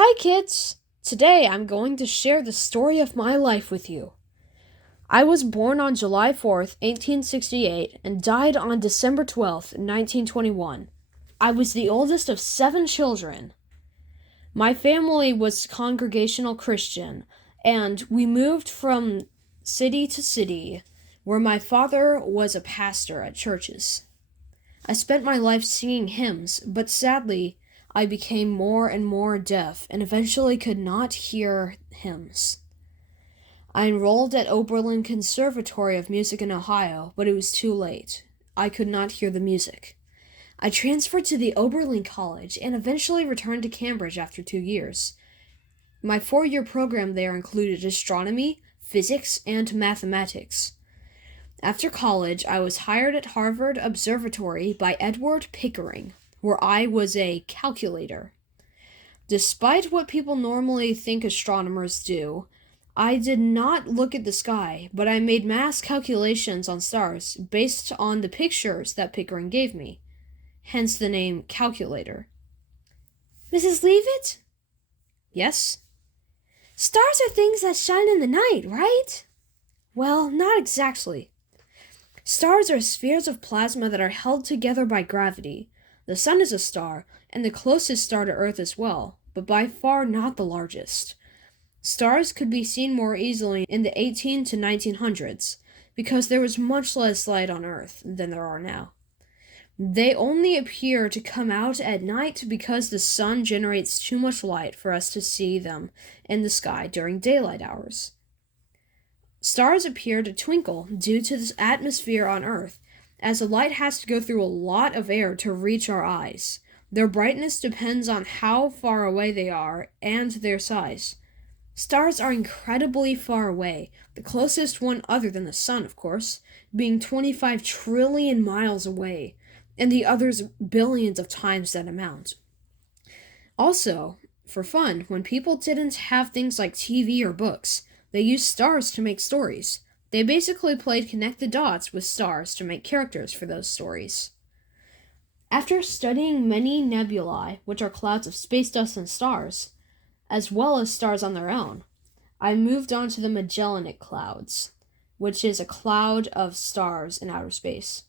Hi kids! Today I'm going to share the story of my life with you. I was born on July 4th, 1868 and died on December 12th, 1921. I was the oldest of 7 children. My family was Congregational Christian, and we moved from city to city where my father was a pastor at churches. I spent my life singing hymns, but sadly, I became more and more deaf and eventually could not hear hymns. I enrolled at Oberlin Conservatory of Music in Ohio, but it was too late. I could not hear the music. I transferred to the Oberlin College and eventually returned to Cambridge after 2 years. My 4-year program there included astronomy, physics, and mathematics. After college, I was hired at Harvard Observatory by Edward Pickering, where I was a calculator. Despite what people normally think astronomers do, I did not look at the sky, but I made math calculations on stars based on the pictures that Pickering gave me, hence the name calculator. Mrs. Leavitt? Yes? Stars are things that shine in the night, right? Well, not exactly. Stars are spheres of plasma that are held together by gravity. The sun is a star, and the closest star to Earth as well, but by far not the largest. Stars could be seen more easily in the 18 to 1900s, because there was much less light on Earth than there are now. They only appear to come out at night because the sun generates too much light for us to see them in the sky during daylight hours. Stars appear to twinkle due to the atmosphere on Earth, as the light has to go through a lot of air to reach our eyes. Their brightness depends on how far away they are and their size. Stars are incredibly far away, the closest one other than the sun, of course, being 25 trillion miles away, and the others billions of times that amount. Also, for fun, when people didn't have things like TV or books, they used stars to make stories. They basically played connect the dots with stars to make characters for those stories. After studying many nebulae, which are clouds of space dust and stars, as well as stars on their own, I moved on to the Magellanic Clouds, which is a cloud of stars in outer space.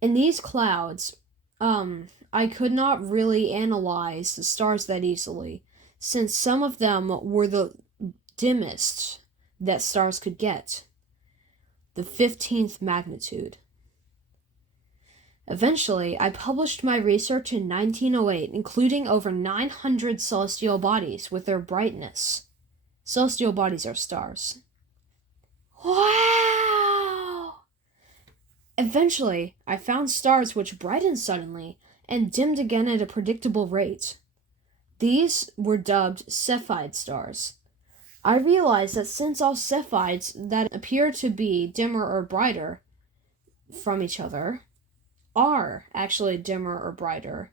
In these clouds, I could not really analyze the stars that easily, since some of them were the dimmest that stars could get, the 15th magnitude. Eventually, I published my research in 1908, including over 900 celestial bodies with their brightness. Celestial bodies are stars. Wow! Eventually, I found stars which brightened suddenly and dimmed again at a predictable rate. These were dubbed Cepheid stars. I realized that since all Cepheids that appear to be dimmer or brighter from each other are actually dimmer or brighter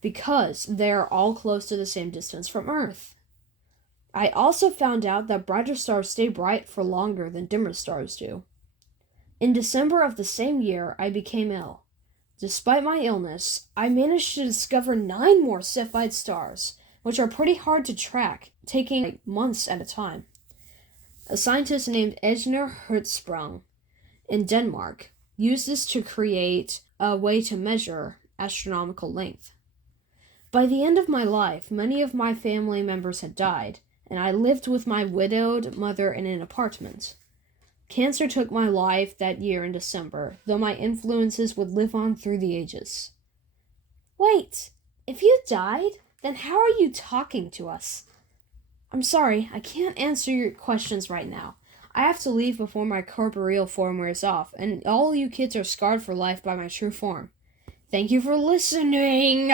because they are all close to the same distance from Earth. I also found out that brighter stars stay bright for longer than dimmer stars do. In December of the same year, I became ill. Despite my illness, I managed to discover 9 more Cepheid stars, which are pretty hard to track, taking months at a time. A scientist named Ejner Hertzsprung in Denmark used this to create a way to measure astronomical length. By the end of my life, many of my family members had died, and I lived with my widowed mother in an apartment. Cancer took my life that year in December, though my influences would live on through the ages. Wait, if you died, then how are you talking to us? I'm sorry, I can't answer your questions right now. I have to leave before my corporeal form wears off, and all you kids are scarred for life by my true form. Thank you for listening.